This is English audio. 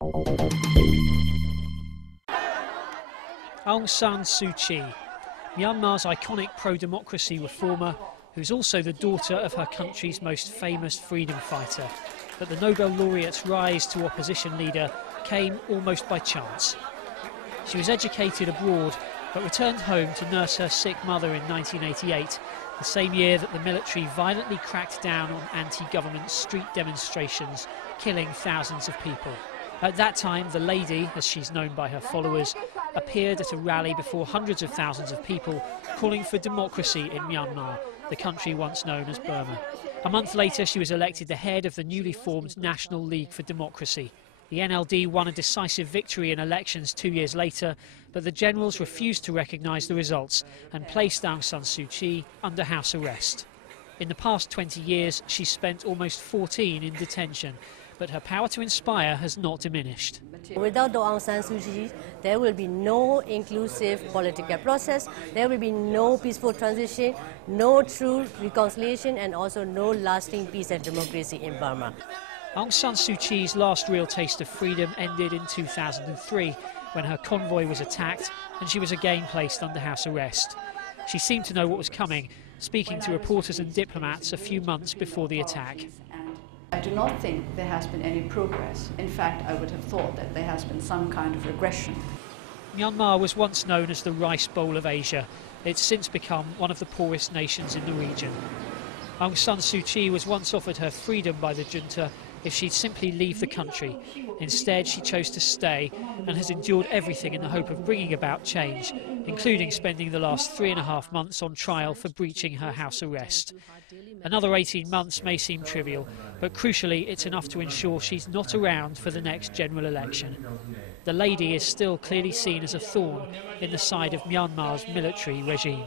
Aung San Suu Kyi, Myanmar's iconic pro-democracy reformer, who's also the daughter of her country's most famous freedom fighter. But the Nobel laureate's rise to opposition leader came almost by chance. She was educated abroad, but returned home to nurse her sick mother in 1988, the same year that the military violently cracked down on anti-government street demonstrations, killing thousands of people. At that time, the lady, as she's known by her followers, appeared at a rally before hundreds of thousands of people calling for democracy in Myanmar, the country once known as Burma. A month later, she was elected the head of the newly formed National League for Democracy. The NLD won a decisive victory in elections 2 years later, but the generals refused to recognise the results and placed Aung San Suu Kyi under house arrest. In the past 20 years, she's spent almost 14 in detention, but her power to inspire has not diminished. Without Aung San Suu Kyi, there will be no inclusive political process, there will be no peaceful transition, no true reconciliation, and also no lasting peace and democracy in Burma. Aung San Suu Kyi's last real taste of freedom ended in 2003, when her convoy was attacked and she was again placed under house arrest. She seemed to know what was coming, speaking to reporters and diplomats a few months before the attack. I do not think there has been any progress. In fact, I would have thought that there has been some kind of regression. Myanmar was once known as the Rice Bowl of Asia. It's since become one of the poorest nations in the region. Aung San Suu Kyi was once offered her freedom by the junta if she'd simply leave the country. Instead, she chose to stay and has endured everything in the hope of bringing about change, including spending the last 3.5 months on trial for breaching her house arrest. Another 18 months may seem trivial, but crucially it's enough to ensure she's not around for the next general election. The lady is still clearly seen as a thorn in the side of Myanmar's military regime.